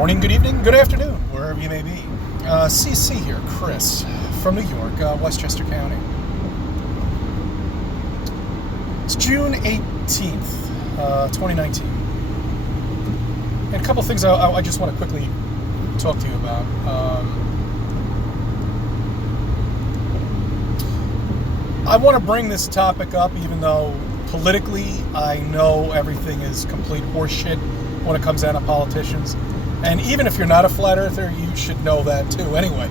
morning, good evening, good afternoon, wherever you may be. CC here, Chris, from New York, Westchester County. It's June 18th, 2019. And a couple things I just want to quickly talk to you about. I want to bring this topic up even though politically I know everything is complete horseshit when it comes down to politicians. And even if you're not a flat earther, you should know that too anyway.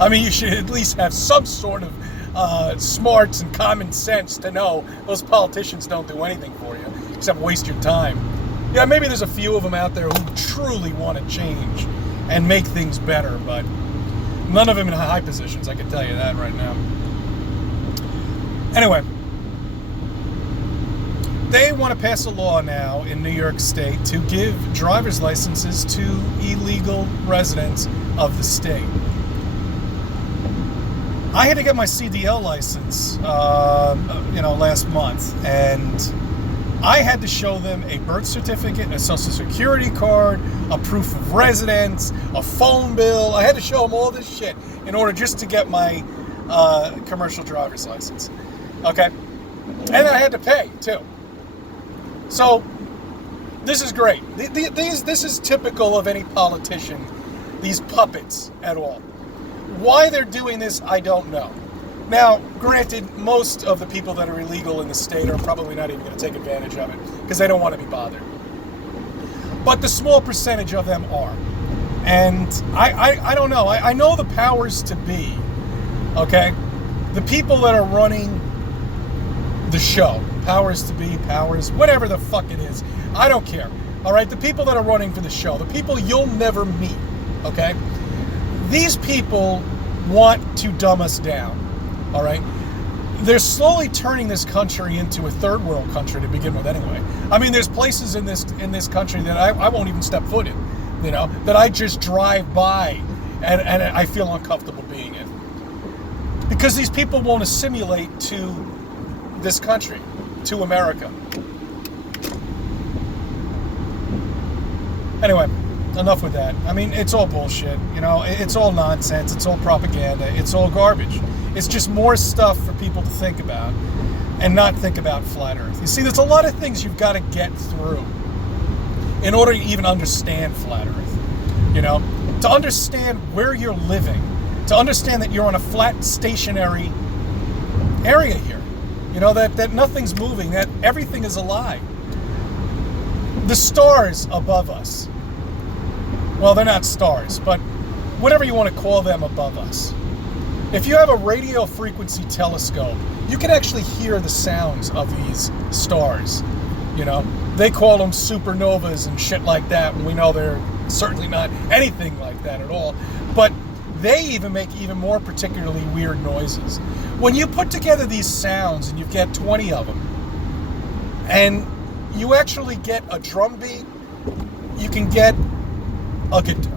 I mean, you should at least have some sort of smarts and common sense to know those politicians don't do anything for you except waste your time. Yeah, maybe there's a few of them out there who truly want to change and make things better, but none of them in high positions, I can tell you that right now. Anyway, they want to pass a law now in New York State to give driver's licenses to illegal residents of the state. I had to get my CDL license, last month, and I had to show them a birth certificate, a social security card, a proof of residence, a phone bill. I had to show them all this shit in order just to get my commercial driver's license. Okay? And I had to pay, too. So, this is great. This is typical of any politician, these puppets at all. Why they're doing this, I don't know. Now, granted, most of the people that are illegal in the state are probably not even going to take advantage of it because they don't want to be bothered. But the small percentage of them are. And I don't know. I know the powers to be, okay? The people that are running the show. Powers to be, powers, whatever the fuck it is. I don't care. All right? The people that are running for the show, the people you'll never meet, okay? These people want to dumb us down, all right? They're slowly turning this country into a third world country to begin with anyway. I mean, there's places in this country that I won't even step foot in, that I just drive by and I feel uncomfortable being in. Because these people won't assimilate to this country, to America. Anyway, enough with that. I mean, it's all bullshit. It's all nonsense. It's all propaganda. It's all garbage. It's just more stuff for people to think about and not think about flat Earth. You see, there's a lot of things you've got to get through in order to even understand flat Earth. To understand where you're living, to understand that you're on a flat, stationary area here. That nothing's moving, that everything is alive. The stars above us, well, they're not stars, but whatever you want to call them above us. If you have a radio frequency telescope, you can actually hear the sounds of these stars. They call them supernovas and shit like that, and we know they're certainly not anything like that at all. But they even make even more particularly weird noises. When you put together these sounds and you get 20 of them, and you actually get a drum beat, you can get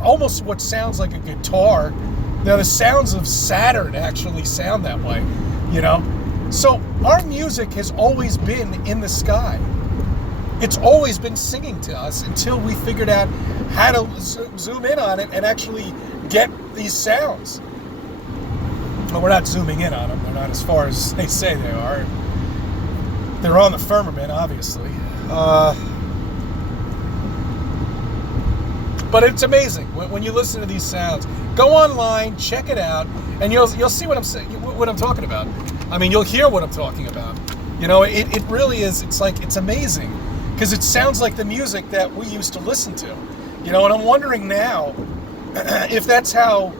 almost what sounds like a guitar. Now, the sounds of Saturn actually sound that way, So our music has always been in the sky. It's always been singing to us until we figured out how to zoom in on it and actually get these sounds. Well, we're not zooming in on them. They're not as far as they say they are. They're on the firmament, obviously. But it's amazing when you listen to these sounds. Go online, check it out, and you'll see what I'm saying, what I'm talking about. I mean, you'll hear what I'm talking about. It really is. It's amazing because it sounds like the music that we used to listen to. And I'm wondering now if that's how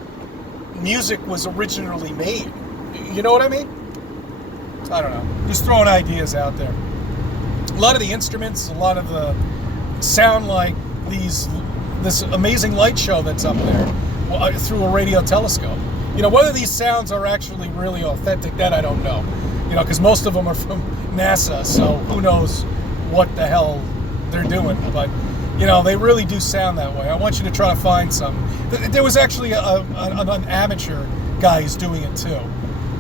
music was originally made. You know what I mean? I don't know. Just throwing ideas out there. A lot of the instruments, a lot of the sound like this amazing light show that's up there through a radio telescope. Whether these sounds are actually really authentic, that I don't know. Because most of them are from NASA, so who knows what the hell they're doing. But, they really do sound that way. I want you to try to find some. There was actually an amateur guy who's doing it too.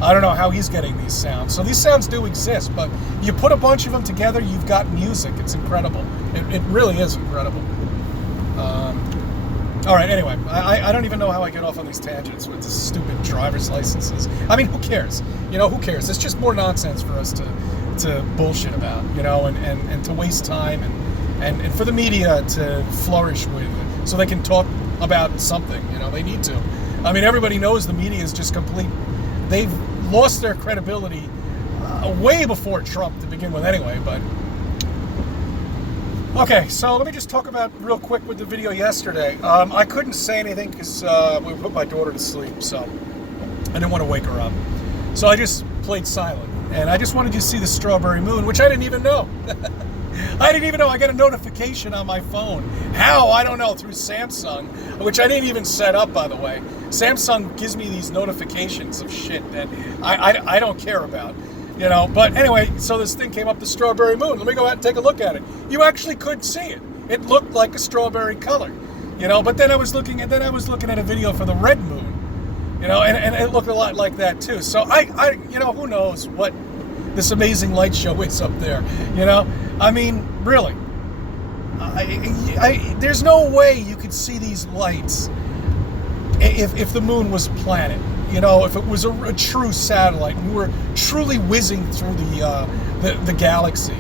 I don't know how he's getting these sounds. So these sounds do exist, but you put a bunch of them together, you've got music. It's incredible. It really is incredible. All right, anyway, I don't even know how I get off on these tangents with the stupid driver's licenses. I mean, who cares? Who cares? It's just more nonsense for us to bullshit about, and to waste time and for the media to flourish with so they can talk about something, they need to. I mean, everybody knows the media is just complete. They've lost their credibility way before Trump to begin with anyway, but... Okay, so let me just talk about real quick with the video yesterday. I couldn't say anything because we put my daughter to sleep, so I didn't want to wake her up. So I just played silent, and I just wanted you to see the strawberry moon, which I didn't even know. I didn't even know. I got a notification on my phone. How? I don't know. Through Samsung, which I didn't even set up, by the way. Samsung gives me these notifications of shit that I don't care about. But anyway, so this thing came up, the strawberry moon. Let me go out and take a look at it. You actually could see it. It looked like a strawberry color, but then I was looking at a video for the red moon, and it looked a lot like that too. So I who knows what this amazing light show is up there, I mean, really, there's no way you could see these lights if the moon was a planet. If it was a true satellite, and we were truly whizzing through the galaxy,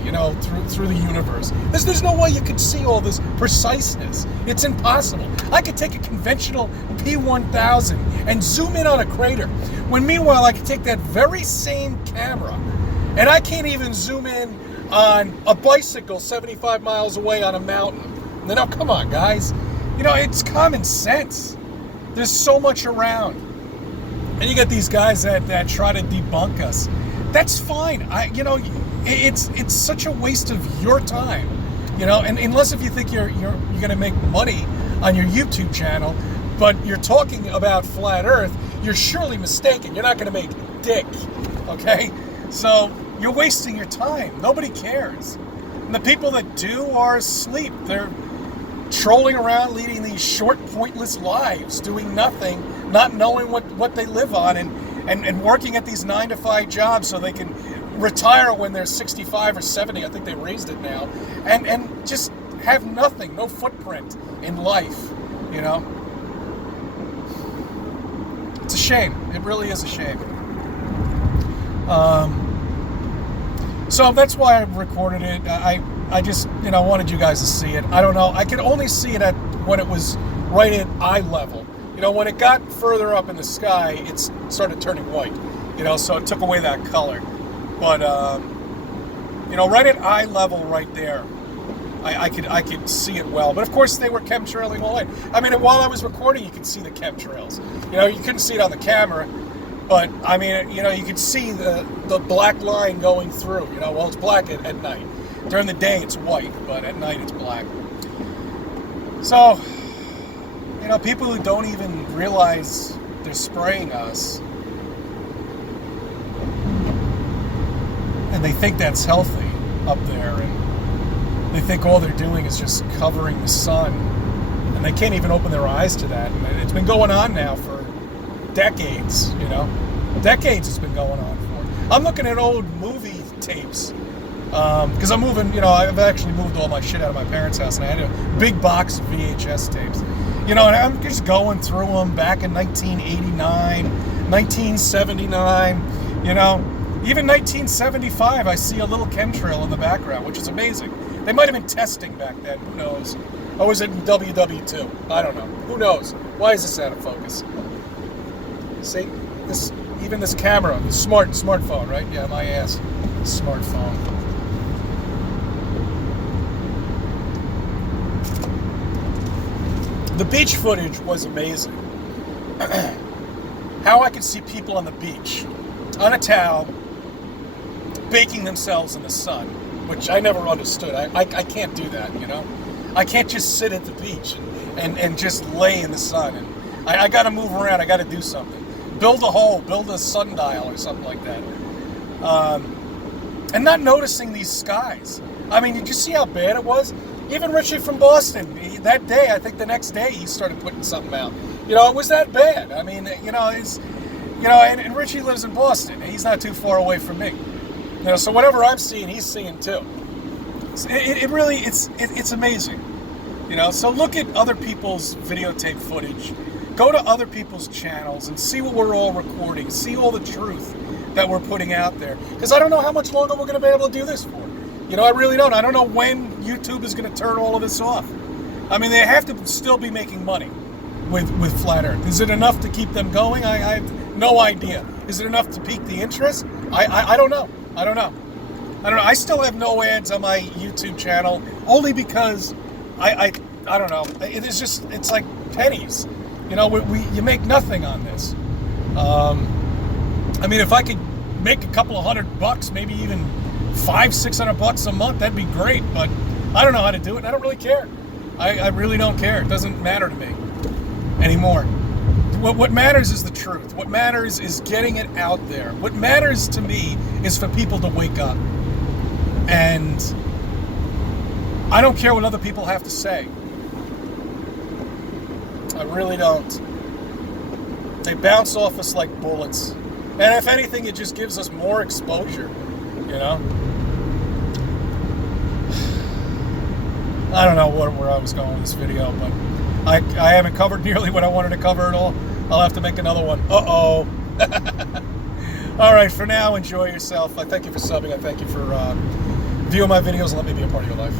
through the universe. There's no way you could see all this preciseness. It's impossible. I could take a conventional P1000 and zoom in on a crater, when meanwhile I could take that very same camera, and I can't even zoom in on a bicycle 75 miles away on a mountain. Now, come on, guys. It's common sense. There's so much around. And you get these guys that try to debunk us. That's fine. It's such a waste of your time, and unless if you think you're going to make money on your YouTube channel, but you're talking about flat Earth, you're surely mistaken. You're not going to make dick, okay? So you're wasting your time. Nobody cares. And the people that do are asleep. They're trolling around, leading these short, pointless lives, doing nothing, not knowing what they live on, and working at these 9-to-5 jobs so they can retire when they're 65 or 70. I think they raised it now, and just have nothing, no footprint in life. It's a shame. It really is a shame. So that's why I recorded it. I just, wanted you guys to see it. I don't know. I could only see it when it was right at eye level. When it got further up in the sky, it started turning white. So it took away that color. But, right at eye level right there, I could see it well. But of course, they were chemtrailing all in. I mean, while I was recording, you could see the chemtrails. You couldn't see it on the camera. But, I mean, you could see the black line going through. Well, it's black at night. During the day, it's white, but at night, it's black. So, people who don't even realize they're spraying us, and they think that's healthy up there, and they think all they're doing is just covering the sun, and they can't even open their eyes to that. And it's been going on now for decades, Decades it's been going on for. I'm looking at old movie tapes, because I'm moving, I've actually moved all my shit out of my parents' house, and I had a big box of VHS tapes. And I'm just going through them back in 1989, 1979, even 1975, I see a little chemtrail in the background, which is amazing. They might have been testing back then, who knows? Or was it in WW2? I don't know. Who knows? Why is this out of focus? See? Even this camera, the smartphone, right? Yeah, my ass. Smartphone. The beach footage was amazing. How I could see people on the beach, on a towel, baking themselves in the sun, which I never understood. I can't do that, I can't just sit at the beach and just lay in the sun. And I got to move around. I got to do something. Build a hole, build a sundial or something like that. And not noticing these skies. I mean, did you see how bad it was? Even Richie from Boston, that day, I think the next day, he started putting something out. It was that bad. I mean, and Richie lives in Boston. He's not too far away from me. So whatever I'm seeing, he's seeing too. It really, it's amazing. You know, so look at other people's videotape footage. Go to other people's channels and see what we're all recording. See all the truth that we're putting out there. Because I don't know how much longer we're going to be able to do this for. You know, I really don't. I don't know when YouTube is going to turn all of this off. I mean, they have to still be making money with Flat Earth. Is it enough to keep them going? I have no idea. Is it enough to pique the interest? I don't know. I don't know. I still have no ads on my YouTube channel, only because I don't know. It's like pennies. You know, you make nothing on this. I mean, if I could make a couple of $100, maybe even $500-600 a month, that'd be great. But I don't know how to do it. I don't really care. I really don't care. It doesn't matter to me anymore. What matters is the truth. What matters is getting it out there. What matters to me is for people to wake up. And I don't care what other people have to say. I really don't. They bounce off us like bullets. And if anything, it just gives us more exposure, you know? I don't know where I was going with this video, but I haven't covered nearly what I wanted to cover at all. I'll have to make another one. Uh-oh. All right, for now, enjoy yourself. I thank you for subbing. I thank you for viewing my videos and let me be a part of your life.